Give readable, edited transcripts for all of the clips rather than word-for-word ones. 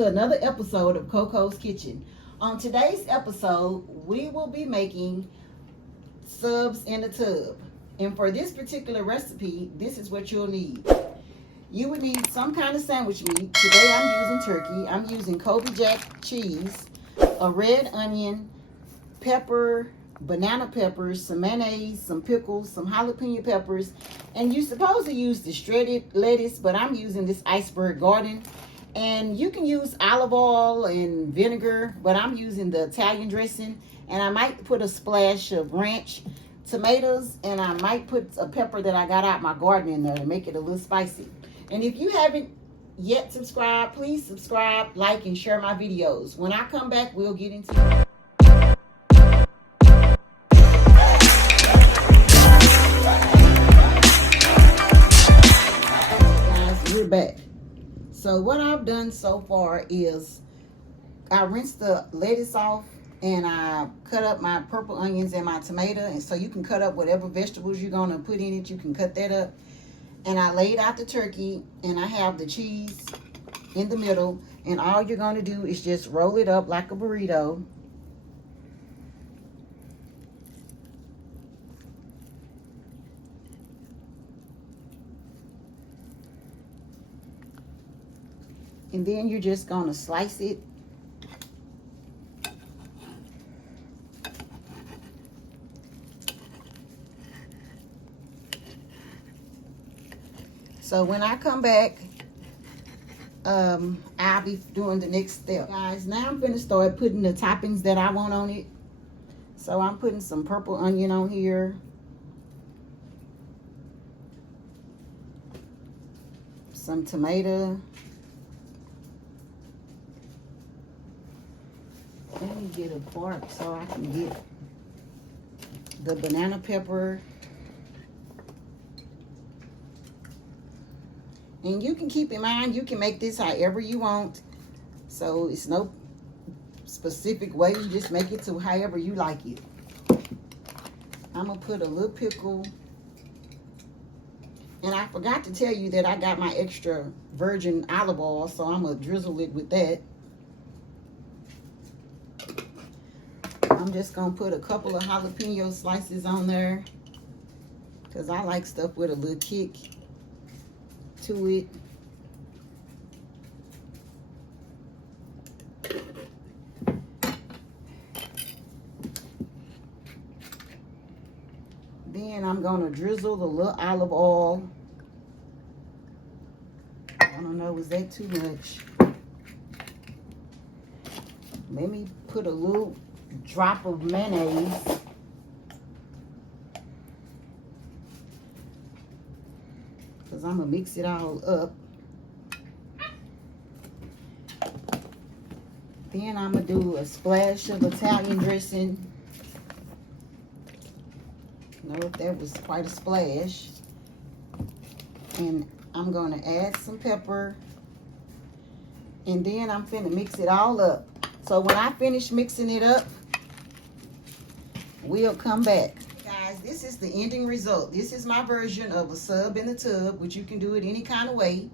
to another episode of COCO'S Kitchen. On today's episode, we will be making subs in a tub. And for this particular recipe, this is what you'll need. You would need some kind of sandwich meat. Today I'm using turkey. I'm using Kobe Jack cheese, a red onion, pepper, banana peppers, some mayonnaise, some pickles, some jalapeno peppers, and you're supposed to use the shredded lettuce, but I'm using this iceberg garden. And you can use olive oil and vinegar, but I'm using the Italian dressing, and I might put a splash of ranch, tomatoes, and I might put a pepper that I got out my garden in there to make it a little spicy. And if you haven't yet subscribed, please subscribe, like, and share my videos. When I come back, we'll get into it. Guys, we're back. So what I've done so far is I rinsed the lettuce off and I cut up my purple onions and my tomato. And so you can cut up whatever vegetables you're going to put in it. You can cut that up. And I laid out the turkey and I have the cheese in the middle. And all you're going to do is just roll it up like a burrito. And then you're just going to slice it. So when I come back, I'll be doing the next step. Guys, now I'm going to start putting the toppings that I want on it. So I'm putting some purple onion on here. Some tomato. Let me get a fork so I can get the banana pepper. And you can keep in mind, you can make this however you want. So it's no specific way. You just make it to however you like it. I'm going to put a little pickle. And I forgot to tell you that I got my extra virgin olive oil. So I'm going to drizzle it with that. I'm just going to put a couple of jalapeno slices on there. Because I like stuff with a little kick to it. Then I'm going to drizzle the little olive oil. I don't know, was that too much? Let me put a little drop of mayonnaise. Because I'm going to mix it all up. Then I'm going to do a splash of Italian dressing. I don't know if that was quite a splash. And I'm going to add some pepper. And then I'm finna mix it all up. So when I finish mixing it up, we'll come back. Guys, this is the ending result. This is my version of a sub in the tub, which you can do it any kind of way.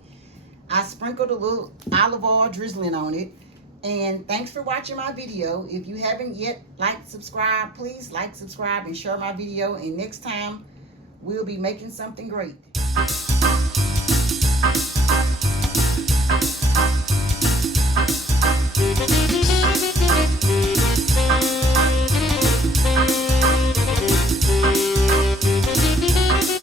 I sprinkled a little olive oil drizzling on it. And thanks for watching my video. If you haven't yet liked, subscribe, please like, subscribe, and share my video. And next time, we'll be making something great.